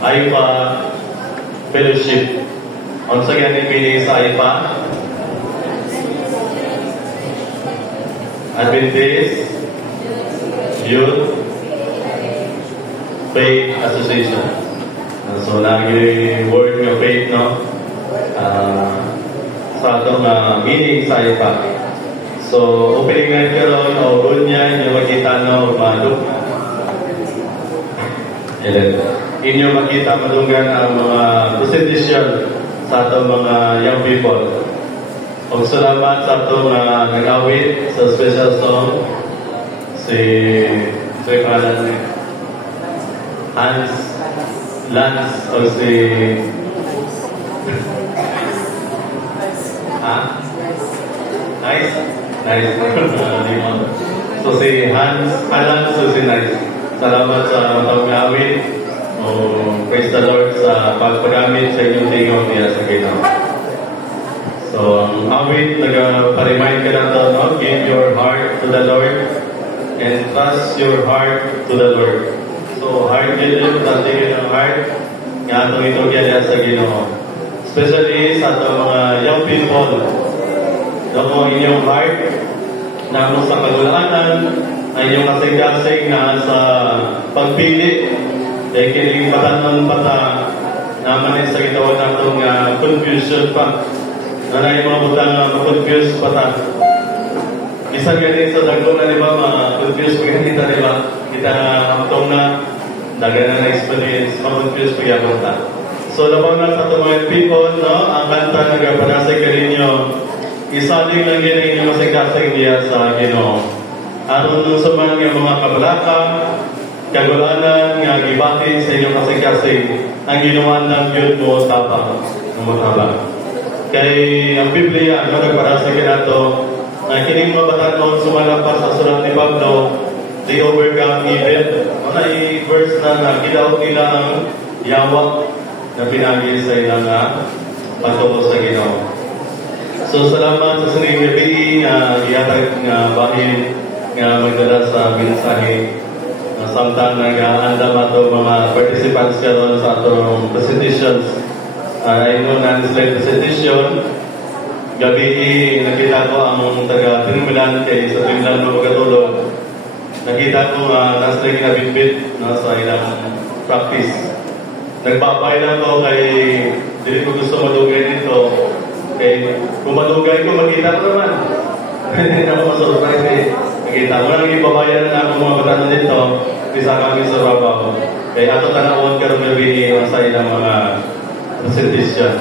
AIPA Fellowship. Once again, ipili sa AIPA Adventist Youth Faith Association. So, nag-word ng faith, no? Sa itong meaning sa AIPA. So, opening night ka ron, o doon niya, inyo makita, no, madug. Inyo makita madunggan ang mga presentation sa itong mga young people. O salamat sa itong nag-awit sa special song si Hans Lance o si Nice. So si Hans Lance o si Nice. Salamat sa matawag na awit. Praise the Lord sa pagpagamit sa inyong tingog niya sa Ginoo. So, ang awit, nag-paremind ka na ito, no? Give your heart to the Lord and trust your heart to the Lord. So, heart yun, tatigin ang heart, nga itong ito niya sa Ginoo. Especially sa itong mga young people, no? Inyong heart, na mo sa kagulaanan, ay inyong kasing-kasing na sa pagpili. Dahil kining patanon pata naman sa ginawa natong confusion pa. Nanay mga butang ma-confuse pata. Isa ganit sa dagong na, di ba, ma-confuse pa ganit, di ba? Kita hamtong na, dagan na experience, ma-confuse pa yapon ta. So, labang na sa itong mga people, no? Ang kanta nagapanasay ka ninyo, isaling lang yun ang inyong masing-kasing niya sa Ginoo. Aron nun sa mga kabalaka, kagulanan nga gibatin sa inyong kasing-kasing ang ginawa ng Diyos mo tapang ng mataba. Kay ang Biblia, nagparasa ka na ito, na kining mabatanon sumalampas sa sulat ni Pablo, they overcome evil. Mga verse na gilaw nila ang yawa na pinagil sa ilang pagtuko sa Ginoo. So, salamat sa sining gabi iyatag nga bahin nga magdala sa mensahe. Samtang nag-aandam ato mga participants karon sa atong presentations. Ayun ang slide presentation. Gabi nakita ko ang taga-Trinidad kay sa Trinidad no pagkatulog. Nakita ko translate na bitbit sa ilang practice. Nagbabay lang ko kay dili ko gusto madugay nito. Kay kung madugay ko makita ko naman. Hindi na ako masurprise nakita mo lang ibabayan na ang mga batanon dito. Isa kami sa Rabaw. Kaya ato tanawon karong gabi sa ilang mga presentation.